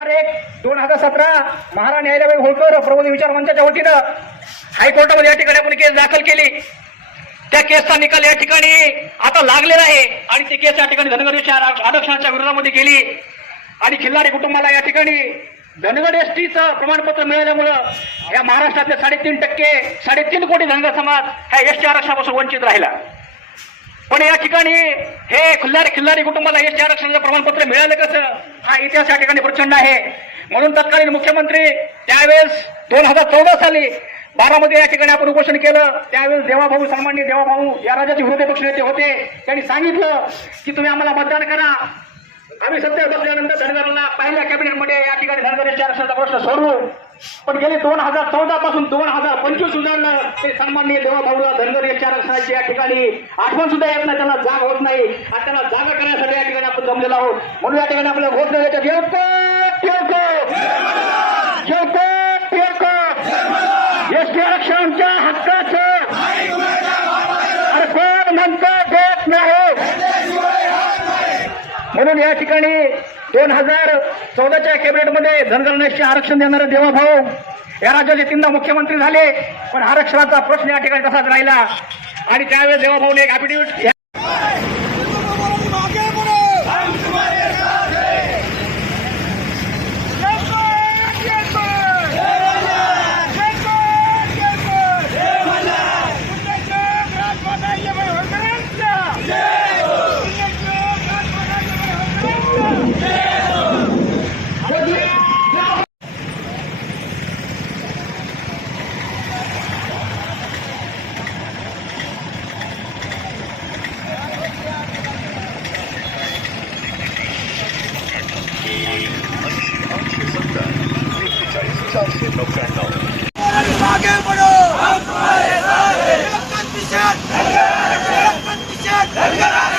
2017 महाराष्ट्र न्यायालय होळकर प्रबोधिनी विचार मंचाच्या वतीनं हायकोर्टामध्ये या ठिकाणी आपण केस दाखल केली। त्या केसचा निकाल या ठिकाणी आता लागलेला आहे आणि ती केस या ठिकाणी धनगरच्या आरक्षणाच्या विरोधामध्ये केली आणि खिल्लारी कुटुंबाला या ठिकाणी धनगर एसटीचं प्रमाणपत्र मिळाल्यामुळे या महाराष्ट्रातले 3.5% कोटी धनगर समाज हा एसटी आरक्षणापासून वंचित राहिला। पण या ठिकाणी हे खिल्लारी कुटुंबाला एसटी आरक्षणाचं प्रमाणपत्र मिळालं कसं, हा इतिहास या ठिकाणी प्रचंड आहे। म्हणून तत्कालीन मुख्यमंत्री त्यावेळेस 2014 साली बारामध्ये या ठिकाणी आपण उपोषण केलं। त्यावेळेस देवाभाऊ सन्माननीय देवाभाऊ या राज्याचे विरोधी पक्षनेते होते, त्यांनी सांगितलं की तुम्ही आम्हाला मतदान करा, आम्ही सत्तेवर बसल्यानंतर धनगरांना पहिल्या कॅबिनेटमध्ये या ठिकाणी धनगरांच्या आरक्षणाचा प्रश्न सोडवू। पण गेले 2014 पासून 2025 उजाडलं ते सन्माननीय देवाभाऊला धनगर आरक्षणाची या ठिकाणी आठवण सुद्धा येत नाही, त्यांना जाग होत नाही आणि त्यांना जागा करण्यासाठी या ठिकाणी आपण जमलेलो आहोत। म्हणून या ठिकाणी आपल्याला वोट द्यायचं एसटी आरक्षणाच्या हक्काचं कोण म्हणतं देत नाही। म्हणून या ठिकाणी 2014च्या कॅबिनेटमध्ये धनगरांना आरक्षण देणारे देवाभाऊ या राज्याचे 3दा मुख्यमंत्री झाले, पण आरक्षणाचा प्रश्न या ठिकाणी तसाच राहिला आणि त्यावेळेस देवाभाऊने एक ऍफिडेव्हिट आगे बढ़ो, हम तुम्हारे साथ हैं।